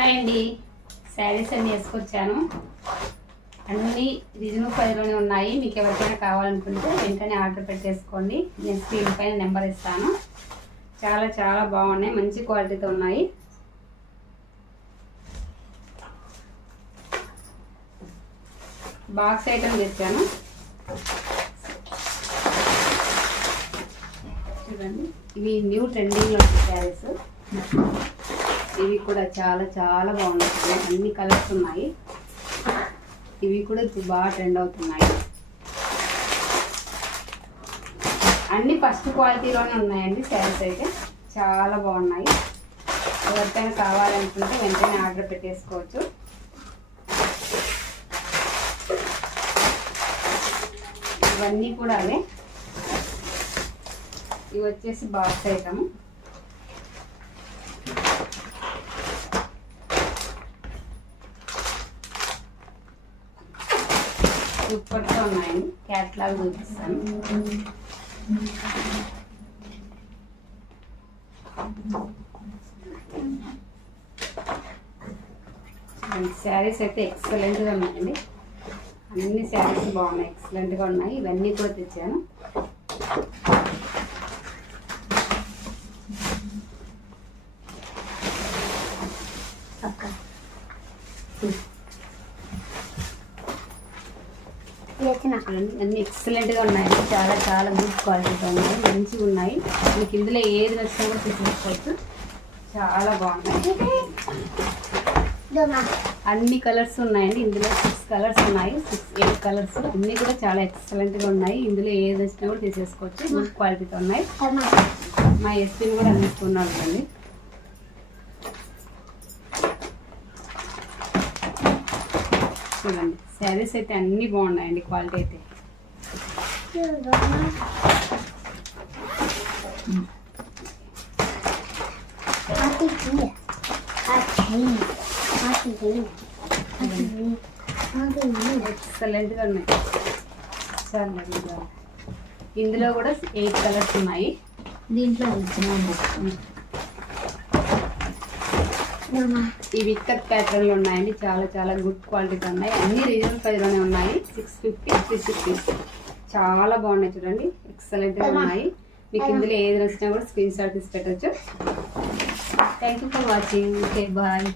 Hi అండి, శారీస్ అన్నీ వేసుకొచ్చాను. అన్నీ రీజనబుల్ ప్రైస్లోనే ఉన్నాయి. మీకు ఎవరికైనా కావాలనుకుంటే వెంటనే ఆర్డర్ పెట్టేసుకోండి. నేను స్క్రీన్ పైన నెంబర్ ఇస్తాను. చాలా చాలా బాగున్నాయి, మంచి క్వాలిటీతో ఉన్నాయి. బాక్స్ ఐటమ్ తెచ్చాను చూడండి. ఇవి న్యూ ట్రెండింగ్లో ఉన్నాయి శారీస్. ఇవి కూడా చాలా చాలా బాగున్నాయి. అన్ని కలర్స్ ఉన్నాయి. ఇవి కూడా ఇప్పుడు బాగా ట్రెండ్ అవుతున్నాయి. అన్ని ఫస్ట్ క్వాలిటీలోనే ఉన్నాయండి శారీస్ అయితే. చాలా బాగున్నాయి. ఎవరికైనా కావాలనుకుంటే వెంటనే ఆర్డర్ పెట్టేసుకోవచ్చు. ఇవన్నీ కూడా అవే. ఇవి వచ్చేసి బాక్స్ ఐటమ్. సూపర్గా ఉన్నాయండి. క్యాట్లాగ్ చూపిస్తాను. శారీస్ అయితే ఎక్సలెంట్గా ఉన్నాయండి. అన్ని శారీస్ బాగున్నాయి, ఎక్సలెంట్గా ఉన్నాయి. ఇవన్నీ కూడా తెచ్చాను. అన్ని ఎక్సలెంట్గా ఉన్నాయండి. చాలా చాలా గుడ్ క్వాలిటీగా ఉన్నాయి, మంచిగా ఉన్నాయి. మీకు ఇందులో ఏది నచ్చినా కూడా తీసుకోవచ్చు. చాలా బాగున్నాయి. అన్ని కలర్స్ ఉన్నాయండి. ఇందులో 6 కలర్స్ ఉన్నాయి. 8 కలర్స్ అన్నీ కూడా చాలా ఎక్సలెంట్గా ఉన్నాయి. ఇందులో ఏది నచ్చినా కూడా తీసేసుకోవచ్చు. గుడ్ క్వాలిటీతో ఉన్నాయి. మా ఎస్పీని కూడా అందిస్తున్నాడు అండి. చూడండి, శారీస్ అయితే అన్నీ బాగున్నాయండి. క్వాలిటీ అయితే ఎక్సలెంట్గా ఉన్నాయి. చాలా ఇందులో కూడా 8 కలర్స్ ఉన్నాయి. దీంట్లో ఇవి ఇక్కత్ ప్యాటర్న్లు ఉన్నాయండి. చాలా చాలా గుడ్ క్వాలిటీతో ఉన్నాయి. అన్ని రీజనబుల్ ప్రైస్లోనే ఉన్నాయి. 650 రూపీస్ రూపీస్. చాలా బాగున్నాయి చూడండి, ఎక్సలెంట్గా ఉన్నాయి. మీకు ఇందులో ఏది నచ్చినా కూడా స్క్రీన్ షాట్ తీసి పెట్టవచ్చు. Thank you for watching. Okay, bye.